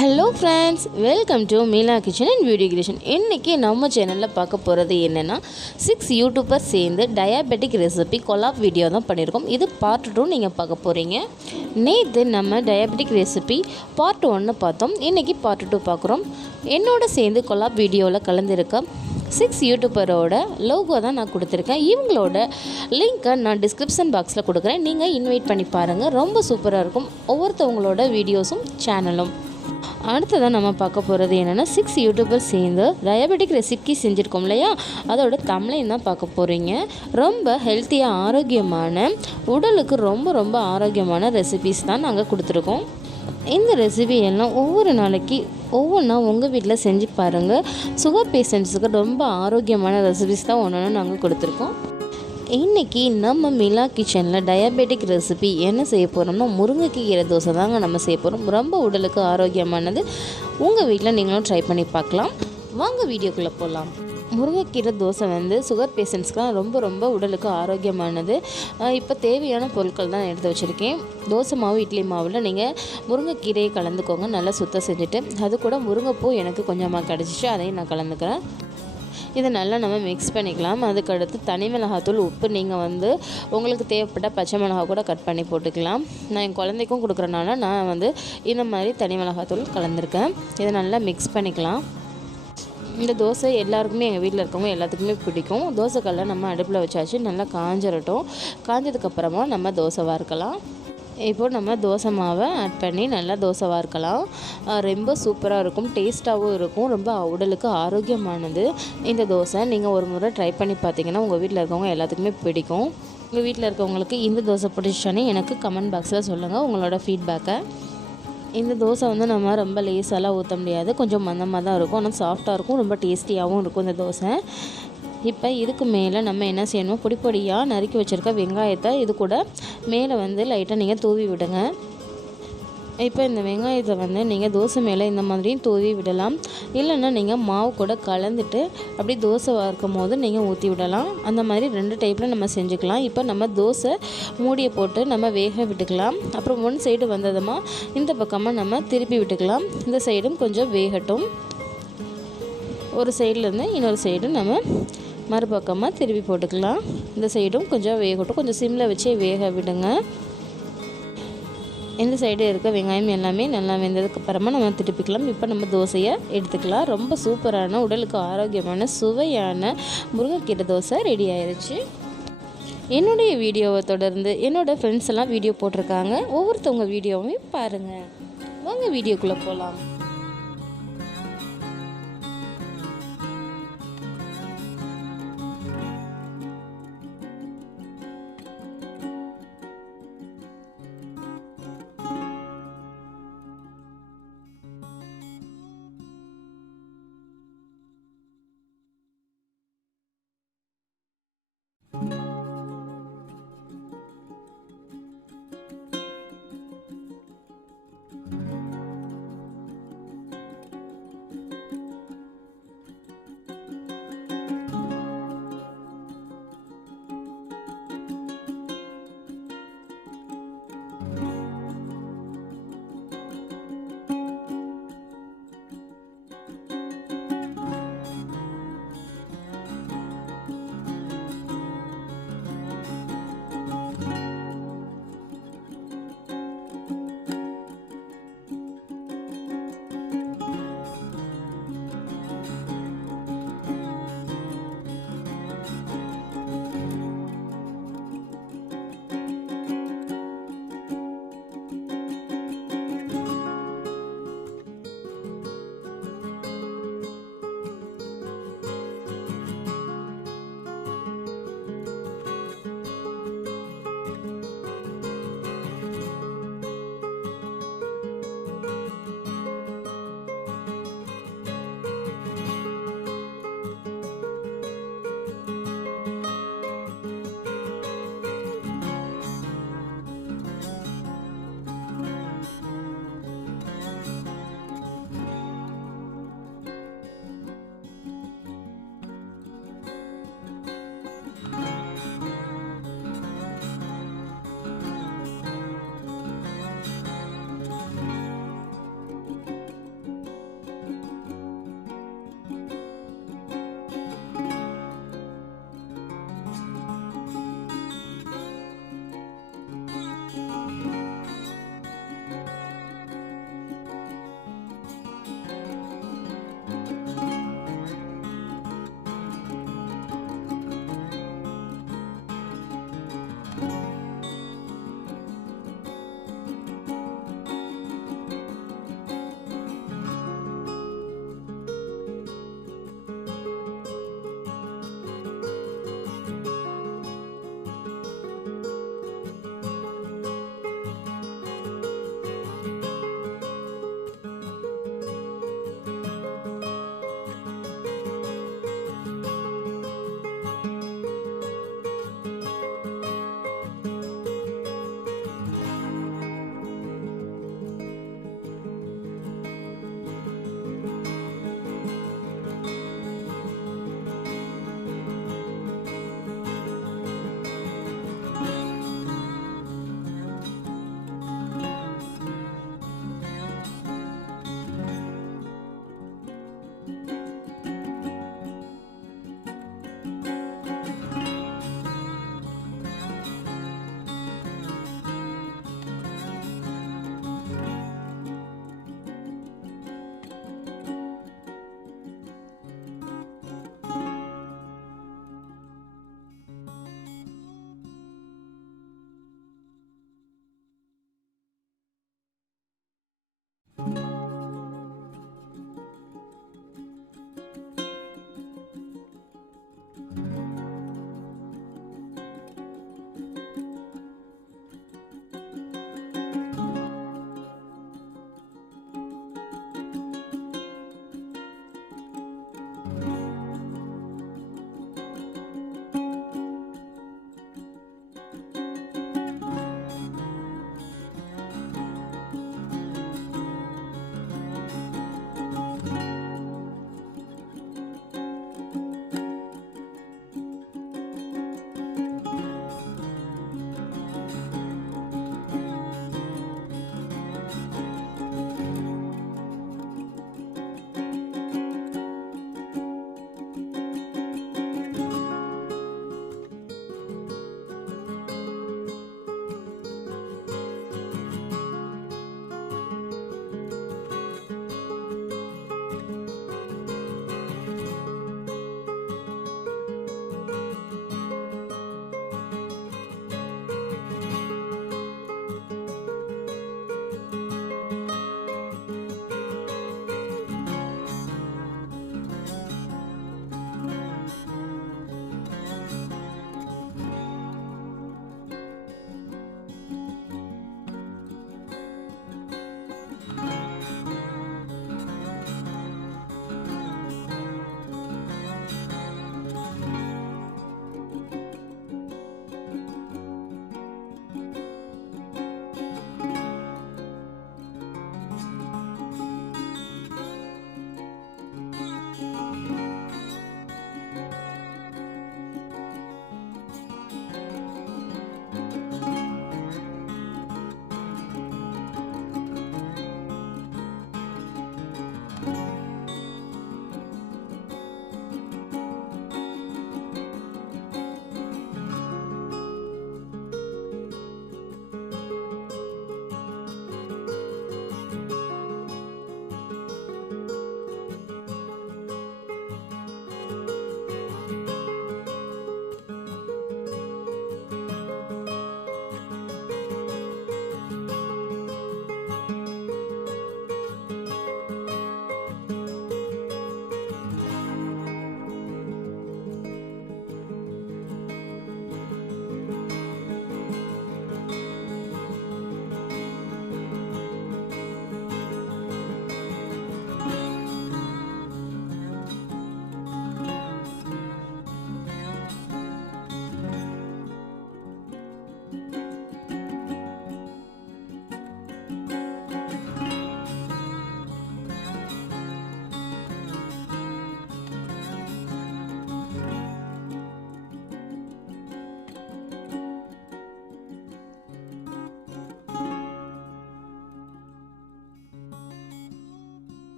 Hello friends, welcome to Mila Kitchen and Beauticreation. இன்னைக்கு நம்ம சேனல்ல பார்க்க போறது என்னன்னா 6 யூடியூபர்ஸ் சேர்ந்து டயாபெட்டிக் ரெசிபி கொலாப் வீடியோ தான் பண்ணிருக்கோம். இது பார்ட் 2 நீங்க பார்க்க போறீங்க. நேத்து நம்ம டயாபெட்டிக் ரெசிபி பார்ட் 1 பார்த்தோம். இன்னைக்கு பார்ட் 2 பார்க்குறோம். என்னோட சேர்ந்து கொலாப் வீடியோல கலந்திருக்க 6 யூடியூபரோட லோகோ தான் நான் கொடுத்துருக்கேன். இவங்களோட லிங்க்கை நான் டிஸ்கிரிப்ஷன் பாக்ஸில் கொடுக்குறேன். நீங்கள் இன்வைட் பண்ணி பாருங்கள். ரொம்ப சூப்பராக இருக்கும் ஒவ்வொருத்தவங்களோட வீடியோஸும் சேனலும். அடுத்ததான் நம்ம பார்க்க போகிறது என்னென்னா 6 யூடியூபர்ஸ் சேர்ந்து டயாபெட்டிக் ரெசிபி செஞ்சுருக்கோம் இல்லையா, அதோட தமிழையும் தான் பார்க்க போகிறீங்க. ரொம்ப ஹெல்த்தியாக ஆரோக்கியமான உடலுக்கு ரொம்ப ஆரோக்கியமான ரெசிபிஸ் தான் நாங்கள் கொடுத்துருக்கோம். இந்த ரெசிபி எல்லாம் ஒவ்வொரு நாளைக்கு ஒவ்வொன்றா உங்கள் வீட்டில் செஞ்சு பாருங்கள். சுகர் பேஷண்ட்ஸுக்கு ரொம்ப ஆரோக்கியமான ரெசிபிஸ் தான் ஒன்று நாங்கள் கொடுத்துருக்கோம். இன்றைக்கி நம்ம மிலா கிச்சனில் டயாபெட்டிக் ரெசிபி என்ன செய்ய போகிறோம்னா முருங்கைக்கீரை தோசை தாங்க நம்ம செய்ய போகிறோம். ரொம்ப உடலுக்கு ஆரோக்கியமானது. உங்கள் வீட்டில் நீங்களும் ட்ரை பண்ணி பார்க்கலாம். வாங்க வீடியோக்குள்ளே போகலாம். முருங்கைக்கீரை தோசை சுகர் பேஷண்ட்ஸ்க்குலாம் ரொம்ப உடலுக்கு ஆரோக்கியமானது. இப்போ தேவையான பொருட்கள் தான் எடுத்து வச்சுருக்கேன். தோசை மாவு இட்லி மாவில் நீங்கள் முருங்கைக்கீரையை கலந்துக்கோங்க. நல்லா சுத்தம் செஞ்சுட்டு அது கூட முருங்கைப்பூ எனக்கு கொஞ்சமாக கிடச்சிச்சு, அதையும் நான் கலந்துக்கிறேன். இதை நல்லா நம்ம மிக்ஸ் பண்ணிக்கலாம். அதுக்கடுத்து தனி மிளகாத்தூள், உப்பு, நீங்கள் உங்களுக்கு தேவைப்பட்ட பச்சை மிளகா கூட கட் பண்ணி போட்டுக்கலாம். நான் என் குழந்தைக்கும் கொடுக்குறனால நான் இந்த மாதிரி தனி மிளகாத்தூள் கலந்துருக்கேன். இதை நல்லா மிக்ஸ் பண்ணிக்கலாம். இந்த தோசை எல்லாருக்குமே எங்கள் வீட்டில் இருக்கவங்க எல்லாத்துக்குமே பிடிக்கும். தோசைக்கல்லை நம்ம அடுப்பில் வச்சாச்சு, நல்லா காஞ்சிரட்டும். காஞ்சதுக்கப்புறமா நம்ம தோசை வார்க்கலாம். இப்போது நம்ம தோசை மாவை ஆட் பண்ணி நல்லா தோசை வார்க்கலாம். ரொம்ப சூப்பராக இருக்கும், டேஸ்ட்டாகவும் இருக்கும், ரொம்ப உடலுக்கு ஆரோக்கியமானது. இந்த தோசை நீங்கள் ஒரு முறை ட்ரை பண்ணி பார்த்தீங்கன்னா உங்கள் வீட்டில் இருக்கவங்க எல்லாத்துக்குமே பிடிக்கும். உங்கள் வீட்டில் இருக்கவங்களுக்கு இந்த தோசை பிடிச்சானே எனக்கு கமெண்ட் பாக்ஸில் சொல்லுங்கள் உங்களோட ஃபீட்பேக்கை. இந்த தோசை நம்ம ரொம்ப லேசாலாம் ஊற்ற முடியாது, கொஞ்சம் மந்தமாக தான் இருக்கும். ஆனால் சாஃப்டாக இருக்கும், ரொம்ப டேஸ்டியாகவும் இருக்கும் இந்த தோசை. இப்போ இதுக்கு மேலே நம்ம என்ன செய்யணும், பொடியாக நறுக்கி வச்சுருக்க வெங்காயத்தை இது கூட மேலே லைட்டாக நீங்கள் தூவி விடுங்க. இப்போ இந்த வெங்காயத்தை நீங்கள் தோசை மேலே இந்த மாதிரியும் தூவி விடலாம். இல்லைன்னா நீங்கள் மாவு கூட கலந்துட்டு அப்படி தோசை வறுக்கும் போது நீங்கள் ஊற்றி விடலாம். அந்த மாதிரி 2 டைப்பில் நம்ம செஞ்சுக்கலாம். இப்போ நம்ம தோசை மூடியை போட்டு நம்ம வேக விட்டுக்கலாம். அப்புறம் 1 சைடு வந்ததுமா இந்த பக்கமாக நம்ம திருப்பி விட்டுக்கலாம். இந்த சைடும் கொஞ்சம் வேகட்டும். ஒரு சைட்லேருந்து இன்னொரு சைடு நம்ம மறுபக்கமாக திருப்பி போட்டுக்கலாம். இந்த சைடும் கொஞ்சம் வேகட்டும். கொஞ்சம் சிம்மில் வச்சே வேக விடுங்க. இந்த சைடு இருக்க வெங்காயம் எல்லாமே நல்லா வெந்ததுக்கப்புறமா நம்ம திருப்பிக்கலாம். இப்போ நம்ம தோசையை எடுத்துக்கலாம். ரொம்ப சூப்பரான உடலுக்கு ஆரோக்கியமான சுவையான முருங்கைக்கீரை தோசை ரெடி ஆயிடுச்சு. என்னுடைய வீடியோவை தொடர்ந்து என்னோடய ஃப்ரெண்ட்ஸ் எல்லாம் வீடியோ போட்டிருக்காங்க. ஒவ்வொருத்தவங்க வீடியோவையும் பாருங்கள். வாங்க வீடியோக்குள்ளே போகலாம்.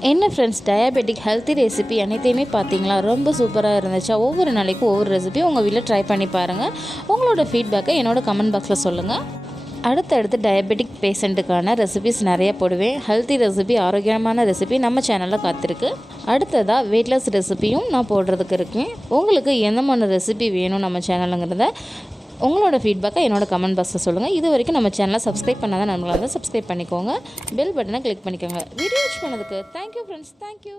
என்ன ஃப்ரெண்ட்ஸ், டயாபெட்டிக் ஹெல்த்தி ரெசிபி அனைத்தையுமே பார்த்தீங்களா? ரொம்ப சூப்பராக இருந்துச்சா? ஒவ்வொரு நாளைக்கும் ஒவ்வொரு ரெசிபி உங்கள் வீட்டில் ட்ரை பண்ணி பாருங்கள். உங்களோட ஃபீட்பேக்கை என்னோட கமெண்ட் பாக்ஸில் சொல்லுங்கள். அடுத்தடுத்து டயபெட்டிக் பேஷண்ட்டுக்கான ரெசிபிஸ் நிறைய போடுவேன். ஹெல்த்தி ரெசிபி, ஆரோக்கியமான ரெசிபி நம்ம சேனலில் காத்திருக்கு. அடுத்ததாக வெயிட்லெஸ் ரெசிபியும் நான் போடுறதுக்கு இருக்கேன். உங்களுக்கு எந்த மாதிரி ரெசிபி வேணும் நம்ம சேனலுங்கிறத உங்களோட ஃபீட்பேக்கை என்னோட கமெண்ட் பாக்ஸில் சொல்லுங்கள். இது வரைக்கும் நம்ம சேனலை சப்ஸ்கிரைப் பண்ணாதான் நம்மளால சப்ஸ்கிரைப் பண்ணிக்கோங்க. பெல் பட்டனை கிளிக் பண்ணிக்கோங்க. வீடியோ வாட்ச் பண்ணதுக்கு தேங்க்யூ ஃப்ரெண்ட்ஸ், தேங்க்யூ.